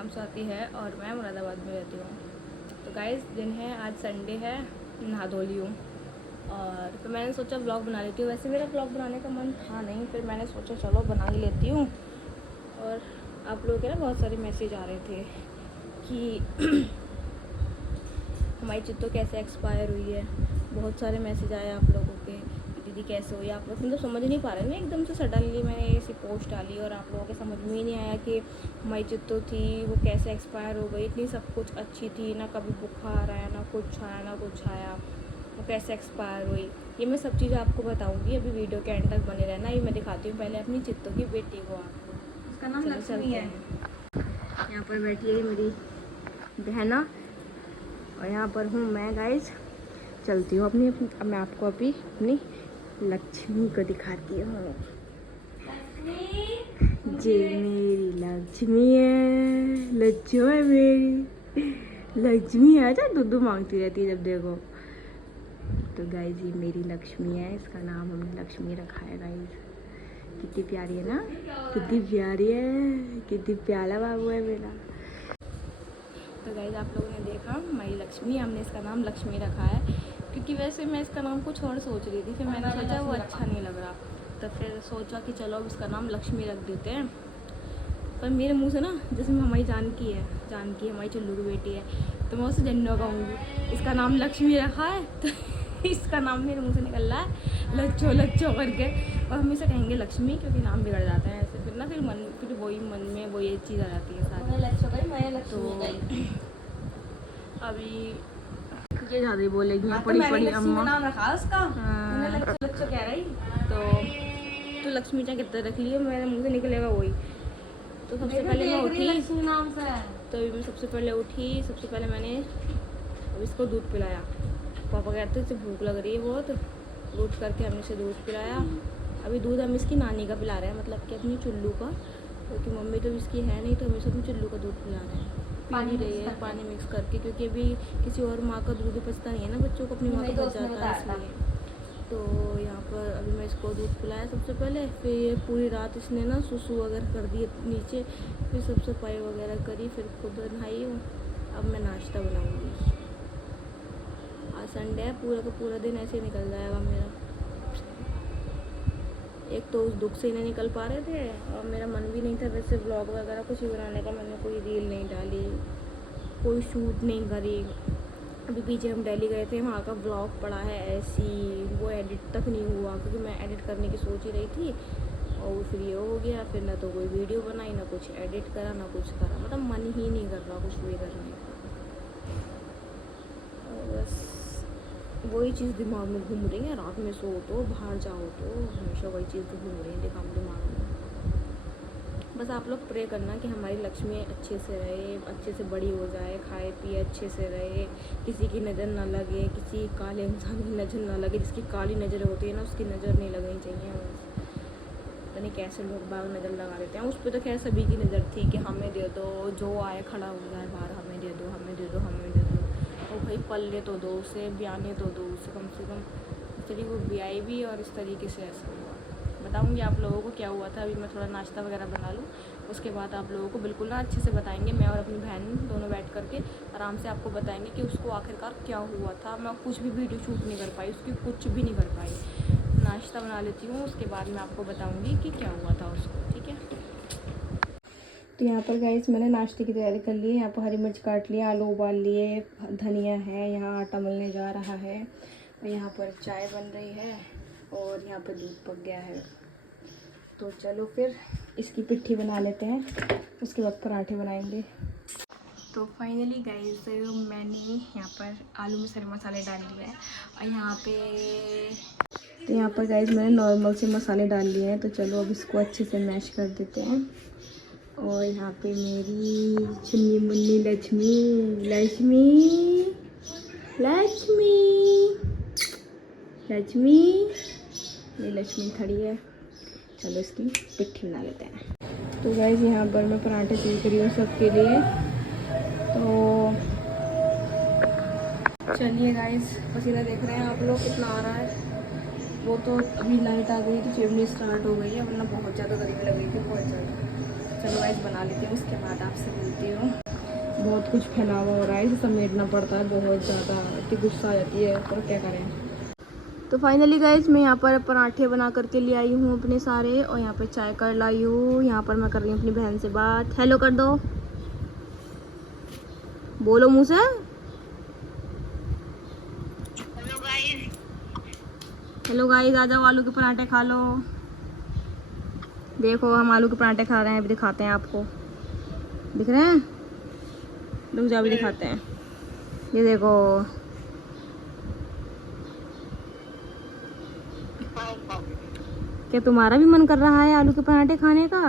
नाम स्वाति है और मैं मुरादाबाद में रहती हूँ। तो गाइस दिन है, आज संडे है, नहा धो ली हूँ और फिर मैंने सोचा ब्लॉग बना लेती हूँ। वैसे मेरा ब्लॉग बनाने का मन था नहीं, फिर मैंने सोचा चलो बना ही लेती हूँ। और आप लोगों के ना बहुत सारे मैसेज आ रहे थे कि हमारी चित्तो कैसे एक्सपायर हुई है। बहुत सारे मैसेज आए आप लोगों के, दीदी कैसे हुई। आप लोग मतलब समझ नहीं पा रहे ना, एकदम से सडनली मैंने ऐसी पोस्ट डाली और आप लोगों के समझ में ही नहीं आया कि हमारी चित्तो थी वो कैसे एक्सपायर हो गई। इतनी सब कुछ अच्छी थी, ना कभी बुखार आया, ना कुछ आया, ना कुछ आया, वो कैसे एक्सपायर हुई। ये मैं सब चीज़ें आपको बताऊँगी, अभी वीडियो के एंड तक बने रहना। ये मैं दिखाती हूँ पहले अपनी चित्तो की बेटी को आपको। उसका नाम लक्ष्मी है। यहाँ पर बैठी है मेरी बहना और यहाँ पर हूँ मैं। गाइज चलती हूँ अपनी अब मैं आपको अभी अपनी लक्ष्मी को दिखाती हूँ। जी मेरी लक्ष्मी है, लक्ष्मी है मेरी लक्ष्मी है जो दूध मांगती रहती है जब देखो। तो गाइज ये मेरी लक्ष्मी है, इसका नाम हमने लक्ष्मी रखा है। गाइज कितनी प्यारी है ना, कितनी प्यारी है, कितनी प्यारा बाबू है मेरा। तो गाइज आप लोगों ने देखा हमारी लक्ष्मी, हमने इसका नाम लक्ष्मी रखा है क्योंकि वैसे मैं इसका नाम कुछ और सोच रही थी। फिर मैंने सोचा वो अच्छा नहीं लग रहा, तो फिर सोचा कि चलो अब इसका नाम लक्ष्मी रख देते हैं। पर मेरे मुंह से ना, जैसे हमारी जानकी हमारी चुल्लू की बेटी है, तो मैं उसे जन्नो कहूँगी। इसका नाम लक्ष्मी रखा है तो इसका नाम मेरे मुँह से निकल रहा है लच्छो लच्छो करके। और हम इसे कहेंगे लक्ष्मी क्योंकि नाम बिगड़ जाता है ऐसे। फिर ना फिर वही मन में वो ये चीज़ आ जाती है सारी। तो अभी ये ज़्यादा ही बोलेगी बड़ी बड़ी अम्मा। नाम रखा उसका। हाँ। लक्ष्य कह रही। तो लक्ष्मी चाहे कितना रख लिए, मेरे मुँह से निकलेगा वही। तो सबसे पहले मैं उठी, लक्ष्मी नाम से है। तो अभी मैं सबसे पहले मैंने अब इसको दूध पिलाया। पापा कहते इसे भूख लग रही है बहुत, दूध करके हमने इसे दूध पिलाया। अभी दूध हम इसकी नानी का पिला रहे हैं, मतलब कि अपनी चुल्लू का, क्योंकि मम्मी तो इसकी है नहीं, तो हम इसे अपनी चुल्लू का दूध पिला रहे हैं। पानी रही है पानी मिक्स करके, क्योंकि अभी किसी और माँ का दूध पचता नहीं है ना बच्चों को, अपनी माँ का बच जाता है इसलिए। तो यहाँ पर अभी मैं इसको दूध पिलाया सबसे पहले। फिर पूरी रात इसने ना सुसु वगैरह कर दिए नीचे, फिर सब सफाई वगैरह करी, फिर खुद नहाई हूँ। अब मैं नाश्ता बनाऊँगी। आज संडे है, पूरा का पूरा दिन ऐसे निकल जाएगा मेरा। एक तो उस दुख से नहीं निकल पा रहे थे और मेरा मन भी नहीं था वैसे ब्लॉग वगैरह कुछ भी बनाने का। मैंने कोई रील नहीं डाली, कोई शूट नहीं करी। अभी पीछे हम दिल्ली गए थे, वहाँ का ब्लॉग पड़ा है ऐसी, वो एडिट तक नहीं हुआ क्योंकि मैं एडिट करने की सोच ही रही थी और वो फिर ये हो गया। फिर ना तो कोई वीडियो बनाई, ना कुछ एडिट करा, ना कुछ करा, मतलब मन ही नहीं कर रहा कुछ भी करने का। और बस वही चीज़ दिमाग में घूम रही है, रात में सो तो बाहर जाओ तो हमेशा वही चीज़ घूम रही है दिमाग में। बस आप लोग प्रे करना कि हमारी लक्ष्मी अच्छे से रहे, अच्छे से बड़ी हो जाए, खाए पिए अच्छे से रहे, किसी की नज़र ना लगे, किसी काले इंसान की नज़र ना लगे। जिसकी काली नज़र होती है ना, उसकी नज़र नहीं लगनी चाहिए। पता नहीं कैसे लोग बाग नज़र लगा देते हैं। उस पर तो खैर सभी की नज़र थी कि हमें दे दो, जो आए खड़ा हो जाए बाहर, हमें दे दो, हमें दे दो, हमें दे दो। और भाई पल्ले तो दो उसे, ब्याने तो दो उसे कम से कम। इस तरीके वो ब्याई भी और इस तरीके से ऐसा हुआ। बताऊंगी आप लोगों को क्या हुआ था। अभी मैं थोड़ा नाश्ता वगैरह बना लूँ, उसके बाद आप लोगों को बिल्कुल ना अच्छे से बताएंगे। मैं और अपनी बहन दोनों बैठ करके आराम से आपको बताएंगे कि उसको आखिरकार क्या हुआ था। मैं कुछ भी वीडियो शूट नहीं कर पाई, उसकी कुछ भी नहीं कर पाई। नाश्ता बना लेती हूँ, उसके बाद मैं आपको बताऊँगी कि क्या हुआ था उसको, ठीक है। तो यहाँ पर गाइस मैंने नाश्ते की तैयारी कर ली है। यहाँ पर हरी मिर्च काट लिया, आलू उबाल लिए, धनिया है, यहाँ आटा मलने जा रहा है, और यहाँ पर चाय बन रही है, और यहाँ पर दूध पक गया है। तो चलो फिर इसकी पिट्ठी बना लेते हैं, उसके बाद पराठे बनाएंगे। तो फाइनली गाइस मैंने यहाँ पर आलू में सारे मसाले डाल दिए हैं, और यहाँ पर गाइस मैंने नॉर्मल से मसाले डाल लिए हैं। तो चलो अब इसको अच्छे से मैश कर देते हैं। और यहाँ पे मेरी चुन्नी मुन्नी लक्ष्मी लक्ष्मी लक्ष्मी लक्ष्मी ये लक्ष्मी खड़ी है। चलो इसकी पिट्ठी बना लेते हैं। तो गाइस यहाँ पर मैं पराठे सीख रही हूँ सबके लिए। तो चलिए गाइस, पसीना देख रहे हैं आप लोग कितना आ रहा है। वो तो अभी लाइट आ गई तो चिमनी स्टार्ट हो गई है, वरना बहुत ज़्यादा गर्मी लग रही थी, बहुत ज़्यादा। चलो गाइस बना लेती हूँ, उसके बाद आपसे मिलती हूँ। बहुत कुछ फैला हुआ हो रहा है, इसे समेटना पड़ता है बहुत ज़्यादा, इतनी गुस्सा आ जाती है, पर क्या करें। तो फाइनली गाइस मैं यहाँ पर पराठे बना करके ले आई हूँ अपने सारे, और यहाँ पर चाय कर लाई हूँ। यहाँ पर मैं कर रही हूँ अपनी बहन से बात। हेलो कर दो, बोलो मुँह से। हेलो गाइस, आ जाओ आलू के पराठे खा लो। देखो हम आलू के पराठे खा रहे हैं, अभी दिखाते हैं आपको। दिख रहे हैं? रुक जाओ अभी दिखाते हैं। ये देखो, क्या तुम्हारा भी मन कर रहा है आलू के पराठे खाने का?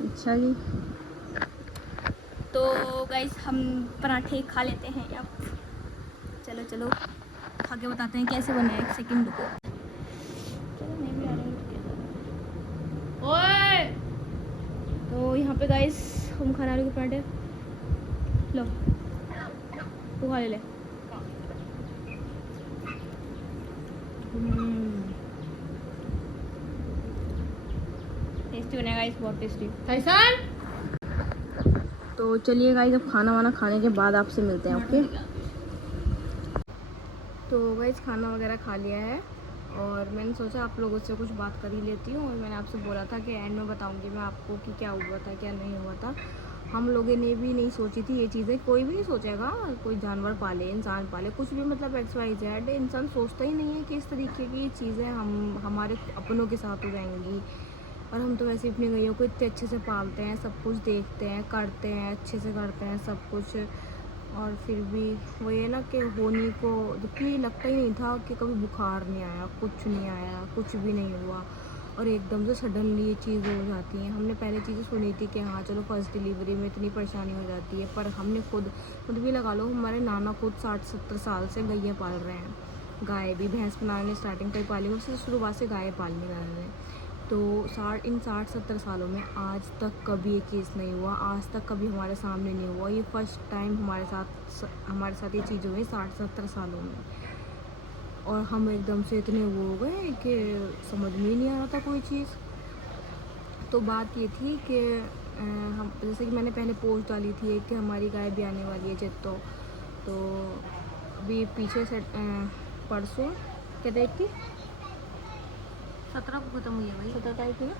अच्छा जी, तो गाइस हम पराठे खा लेते हैं अब। चलो चलो खा के बताते हैं कैसे बने हैं। एक सेकंड रुको। चलो नहीं भी आ रहे हैं। ओए, तो यहाँ पे गाइस हम खा रहे हैं आलू के पराठे। लो तू खा ले ले। टेस्टी बनेगा गाइस, बहुत टेस्टी। तो चलिए गाइस अब खाना वाना खाने के बाद आपसे मिलते हैं। ओके, तो गाइस खाना वगैरह खा लिया है, और मैंने सोचा आप लोगों से कुछ बात कर ही लेती हूँ। और मैंने आपसे बोला था कि एंड में बताऊँगी मैं आपको कि क्या हुआ था क्या नहीं हुआ था। हम लोगों ने भी नहीं सोची थी ये चीज़ें, कोई भी नहीं सोचेगा, कोई जानवर पाले, इंसान पाले, कुछ भी, मतलब XYZ इंसान सोचता ही नहीं है कि इस तरीके की चीज़ें हमारे अपनों के साथ हो जाएंगी। और हम तो वैसे अपनी गैयों को इतने अच्छे से पालते हैं, सब कुछ देखते हैं, करते हैं, अच्छे से करते हैं सब कुछ, और फिर भी वो ये ना कि होनी को, जबकि लगता ही नहीं था कि कभी बुखार नहीं आया, कुछ नहीं आया, कुछ भी नहीं हुआ, और एकदम से सडनली ये चीज़ें हो जाती हैं। हमने पहले चीज़ें सुनी थी कि हाँ चलो फर्स्ट डिलीवरी में इतनी परेशानी हो जाती है, पर हमने खुद भी लगा लो, हमारे नाना खुद 60-70 साल से गैया पाल रहे हैं। गाय भी, भैंस बनाने स्टार्टिंग पर पाली, उससे शुरुआत से गाय पालने वाले हैं। तो इन 60-70 सालों में आज तक कभी ये केस नहीं हुआ, आज तक कभी हमारे सामने नहीं हुआ। ये फर्स्ट टाइम हमारे साथ ये चीज़ हुई 60-70 सालों में, और हम एकदम से इतने वो हो गए कि समझ में ही नहीं आ रहा था कोई चीज़। तो बात ये थी कि हम, जैसे कि मैंने पहले पोस्ट डाली थी कि हमारी गाय भी आने वाली है जितो, तो अभी पीछे से परसों क्या डेट थी, 17 को खत्म हुई है भाई। 17 तारीख थी ना।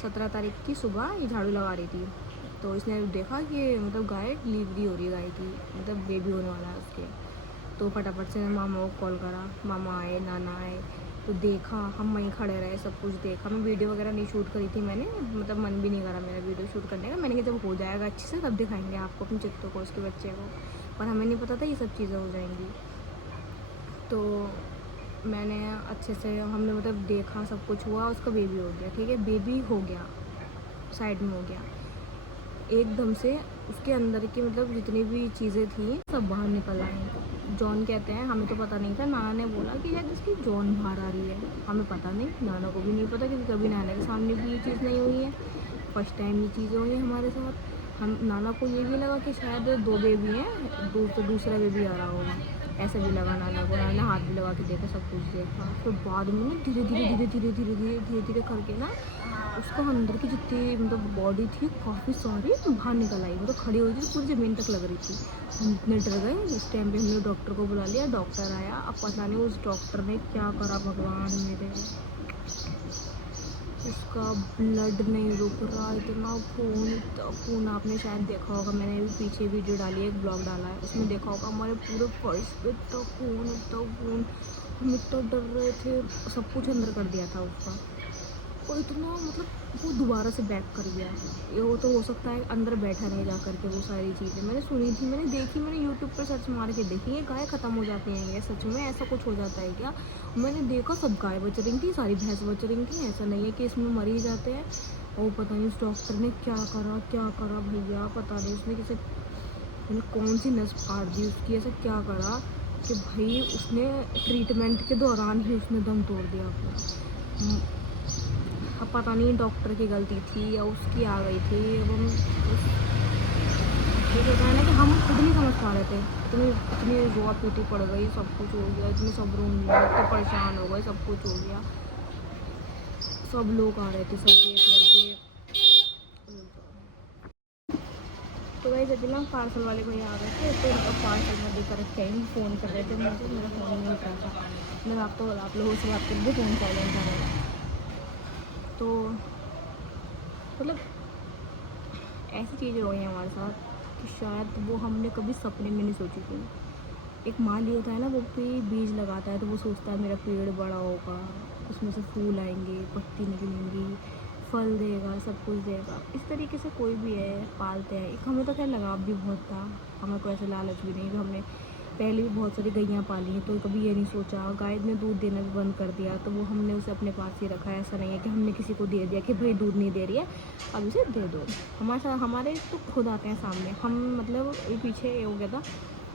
17 तारीख की सुबह ये झाड़ू लगा रही थी, तो इसने देखा कि मतलब गाय डिलीवरी हो रही है गाय की, मतलब बेबी होने वाला है उसके। तो फटाफट से मामा को कॉल करा, मामा आए, नाना आए, तो देखा, हम वहीं खड़े रहे, सब कुछ देखा। मैं वीडियो वगैरह नहीं शूट करी थी मैंने, मतलब मन भी नहीं करा मेरा वीडियो शूट करने का। मैंने कहा जब हो जाएगा अच्छे से तब दिखाएंगे आपको अपने चित्तों को, उसके बच्चे को, पर हमें नहीं पता था ये सब चीज़ें हो जाएंगी। तो मैंने अच्छे से, हमने मतलब देखा, सब कुछ हुआ, उसका बेबी हो गया, ठीक है, बेबी हो गया, साइड में हो गया, एकदम से उसके अंदर की मतलब जितनी भी चीज़ें थी सब बाहर निकल आई। जॉन कहते हैं, हमें तो पता नहीं था, नाना ने बोला कि शायद इसकी जॉन बाहर आ रही है, हमें पता नहीं, नाना को भी नहीं पता, क्योंकि कभी नाना के सामने भी ये चीज़ नहीं हुई है, फर्स्ट टाइम ये चीज़ें हुई है हमारे साथ। हम, नाना को ये भी लगा कि शायद 2 बेबी हैं, दूसरा बेबी आ रहा होगा, ऐसा भी लगा नाना को। नाना हाथ भी लगा के देखा, सब कुछ देखा। फिर बाद में ना धीरे धीरे करके ना उसका अंदर की जितनी मतलब बॉडी थी काफ़ी सारी बाहर निकल आई, मतलब खड़ी हुई थी, पूरी ज़मीन तक लग रही थी। हम इतने डर गए, इस टाइम पे हमने डॉक्टर को बुला लिया, डॉक्टर आया। अब पता नहीं उस डॉक्टर ने क्या करा, भगवान मेरे, उसका ब्लड नहीं रुक रहा, इतना खून। आपने शायद देखा होगा, मैंने भी पीछे वीडियो डाली है, एक ब्लॉग डाला है, उसमें देखा होगा हमारे पूरे फर्श पे इतना खून। हम इतना डर रहे थे, सब कुछ अंदर कर दिया था उसका, और इतना मतलब वो दोबारा से बैक कर गया। ये वो तो हो सकता है अंदर बैठा नहीं जा करके, वो सारी चीज़ें मैंने सुनी थी, मैंने देखी, मैंने यूट्यूब पर सर्च मार के देखी, ये गाय ख़त्म हो जाती हैं क्या, सच में ऐसा कुछ हो जाता है क्या? मैंने देखा सब गाय बच रही थी, सारी भैंस बच रही थी, ऐसा नहीं है कि इसमें मर ही जाते हैं। और पता नहीं उस डॉक्टर ने क्या करा भैया, पता नहीं उसने किसी कौन सी नस फाड़ दी उसकी, ऐसा क्या करा कि भाई उसने ट्रीटमेंट के दौरान ही उसने दम तोड़ दिया अपना। अब पता नहीं डॉक्टर की गलती थी या उसकी आ गई थी। अब हम ये होता है ना कि हम खुद नहीं समझ पा रहे थे, इतनी रोआ पीटी पड़ गई, सब कुछ हो गया, इतने सब रोने लगे, इतने परेशान हो गए, सब कुछ हो गया। सब लोग आ रहे थे, सब देख रहे थे। तो वही जब ना पार्सल वाले भैया आ गए थे तो उनका पार्सल में देकर रखे हैं, फ़ोन कर रहे थे मुझे, मेरा फ़ोन नहीं उठ रहा था। मैं आप लोगों से बात कर रही, फ़ोन साइलेंट था मेरा। तो मतलब ऐसी चीज़ें हो गई हैं हमारे साथ कि शायद वो हमने कभी सपने में नहीं सोची थी। एक माली होता है ना, वो भी बीज लगाता है तो वो सोचता है मेरा पेड़ बड़ा होगा, उसमें से फूल आएंगे, पत्ती निकलेंगी, फल देगा, सब कुछ देगा। इस तरीके से कोई भी है पालते हैं। एक हमें तो खैर लगाव भी बहुत था, हमें कोई ऐसा लालच भी नहीं कि हमने पहले भी बहुत सारी गैयाँ पाली हैं, तो कभी ये नहीं सोचा। गाय ने दूध देना भी बंद कर दिया तो वो हमने उसे अपने पास ही रखा है। ऐसा नहीं है कि हमने किसी को दे दिया कि भाई दूध नहीं दे रही है अब उसे दे दो। हमारे साथ हमारे तो खुद आते हैं सामने। हम मतलब ये पीछे ये हो गया था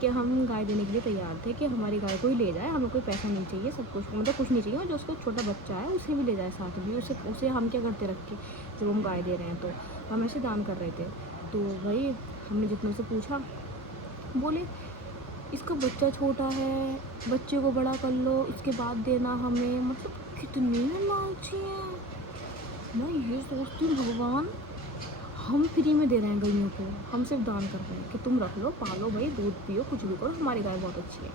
कि हम गाय देने के लिए तैयार थे कि हमारी गाय कोई ले जाए, हमें कोई पैसा नहीं चाहिए, सब कुछ मतलब कुछ नहीं चाहिए, जो उसको छोटा बच्चा है उसे भी ले जाए साथ में। उसे हम क्या करते रख के जब हम गाय दे रहे हैं तो हम ऐसे दान कर रहे थे। तो भाई हमने जितनों से पूछा, बोले इसका बच्चा छोटा है, बच्चे को बड़ा कर लो, इसके बाद देना हमें। मतलब कितने लालची हैं। मैं ये सोचती हूँ भगवान, हम फ्री में दे रहे हैं गैयों को, हम सिर्फ दान कर रहे हैं कि तुम रख लो, पालो भाई, दूध पियो, कुछ भी करो, हमारी गाय बहुत अच्छी है,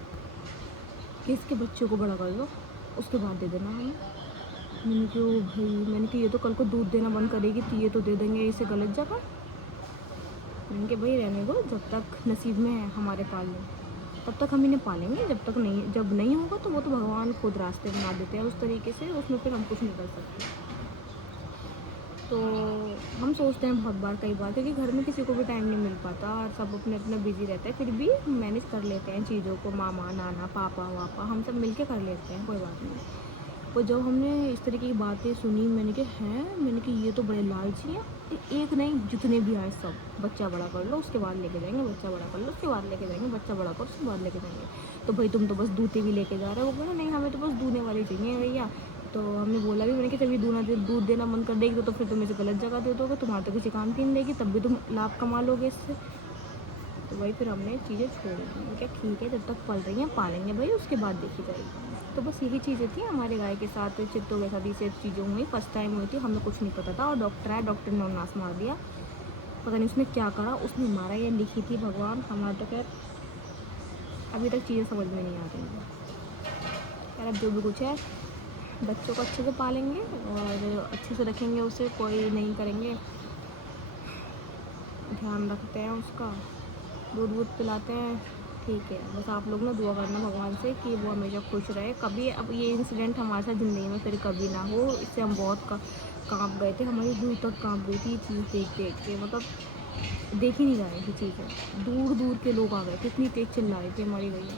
कि इसके बच्चों को बड़ा कर लो, उसके बाद दे देना हमें। मैंने कहा ओ भाई, मैंने कहा ये तो कल को दूध देना बंद करेगी तो ये तो दे देंगे इसे गलत जगह। मैंने कहा भाई रहने दो, जब तक नसीब में है हमारे पालने तब तक हम इन्हें पालेंगे, जब नहीं होगा तो वो तो भगवान खुद रास्ते बना देते हैं उस तरीके से, उसमें फिर हम कुछ नहीं कर सकते। तो हम सोचते हैं बहुत बार, कई बार, क्योंकि घर में किसी को भी टाइम नहीं मिल पाता और सब अपने अपने बिजी रहते हैं, फिर भी मैनेज कर लेते हैं चीज़ों को। मामा नाना पापा वापा हम सब मिल के कर लेते हैं, कोई बात नहीं। तो जब हमने इस तरीके की बातें सुनी, मैंने कहा ये तो बड़े लालची हैं। एक नहीं, जितने भी आए सब, बच्चा बड़ा कर लो उसके बाद लेके जाएंगे, बच्चा बड़ा कर लो उसके बाद लेके जाएंगे, बच्चा बड़ा करो उसके बाद लेके जाएंगे। तो भाई तुम तो बस दूधे भी लेके जा रहे हो। बोला नहीं, हमें तो बस दूधने वाली चाहिए भैया। तो हमने बोला भी, मैंने कहा जब ये दूध देना बंद कर देगी तो फिर तुम इसे गलत जगह दे दोगे, तुम्हारे तो किसी काम की नहीं देगी, तब भी तुम लाभ कमा लोगे इससे। तो भाई फिर हमने चीज़ें छोड़ दी। क्या ठीक है, जब तक पल रही हैं पालेंगे भाई, उसके बाद देखी जाएगी। तो बस यही चीज़ें थी हमारे गाय के साथ, चित्तों के साथ ये सब चीज़ें हुई। फर्स्ट टाइम हुई थी, हमें कुछ नहीं पता था, और डॉक्टर आया, डॉक्टर ने नाश मार दिया। पता नहीं उसने क्या करा, उसने मारा या लिखी थी भगवान, हमारा तो खैर अभी तक चीज़ें समझ में नहीं आ रही हैं। खैर अब जो भी कुछ है, बच्चों को अच्छे से पालेंगे और अच्छे से रखेंगे, उसे कोई नहीं करेंगे, ध्यान रखते हैं उसका, दूध वूध पिलाते हैं, ठीक है। बस आप लोग ना दुआ करना भगवान से कि वो हमेशा खुश रहे। कभी अब ये इंसिडेंट हमारे साथ ज़िंदगी में फिर कभी ना हो, इससे हम बहुत काँप गए थे, हमारी दूर तक काँप गई थी ये चीज़ देख के। मतलब देख ही नहीं जा रही थी चीज़ें, दूर दूर के लोग आ गए थे, इतनी तेज़ चिल्ला रही थी हमारी गई।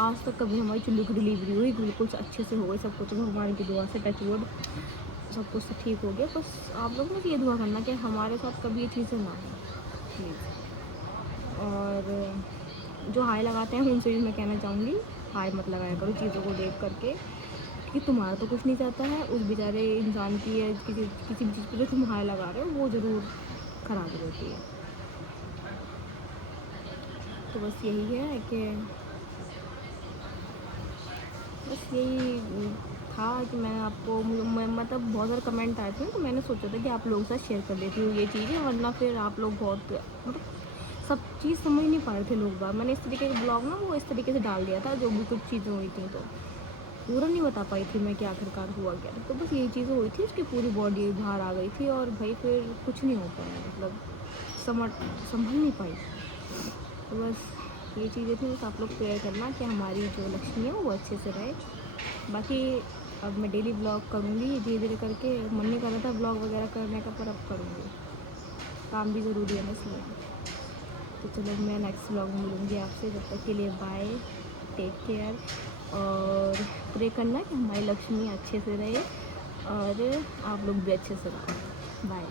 आज तक कभी हमारी चुल्लू की डिलीवरी हुई, बिल्कुल अच्छे से हो गई सब कुछ, भगवान की दुआ से, टच वुड, सब कुछ ठीक हो गया। बस आप लोग ने ये दुआ करना कि हमारे साथ कभी ये चीज़ें ना हो प्लीज़। और जो हाय लगाते हैं उनसे भी मैं कहना चाहूँगी, हाय मत लगाया करो चीज़ों को देख करके, कि तुम्हारा तो कुछ नहीं जाता है, उस बेचारे इंसान की है किसी भी चीज़ पे जो तुम हाय लगा रहे हो वो ज़रूर ख़राब होती है। तो बस यही है कि बस यही था कि मैं आपको मतलब बहुत सारे कमेंट आए थे, तो मैंने सोचा था कि आप लोगों के साथ शेयर कर देती हूँ ये चीज़ें, वरना फिर आप लोग बहुत मतलब सब चीज़ समझ नहीं पा रहे थे लोग बार। मैंने इस तरीके का ब्लॉग ना वो इस तरीके से डाल दिया था, जो भी कुछ चीज़ें हुई थी, तो पूरा नहीं बता पाई थी मैं कि आखिरकार हुआ क्या। तो बस यही चीज़ें हुई थी, उसकी पूरी बॉडी बाहर आ गई थी और भाई फिर कुछ नहीं हो पाया, मतलब संभल नहीं पाई। तो बस ये चीज़ें थी। बस आप लोग प्रेयर करना कि हमारी जो लक्ष्मी है वो अच्छे से रहे। बाकी अब मैं डेली ब्लॉग करूँगी धीरे धीरे करके, मन नहीं कर रहा था ब्लॉग वगैरह करने का, पर अब करूँगी, काम भी ज़रूरी है ना इसलिए। तो चलो मैं नेक्स्ट व्लॉग में मिलूँगी आपसे, जब तक के लिए बाय, टेक केयर, और प्रे करना कि हमारी लक्ष्मी अच्छे से रहे और आप लोग भी अच्छे से रहो। बाय।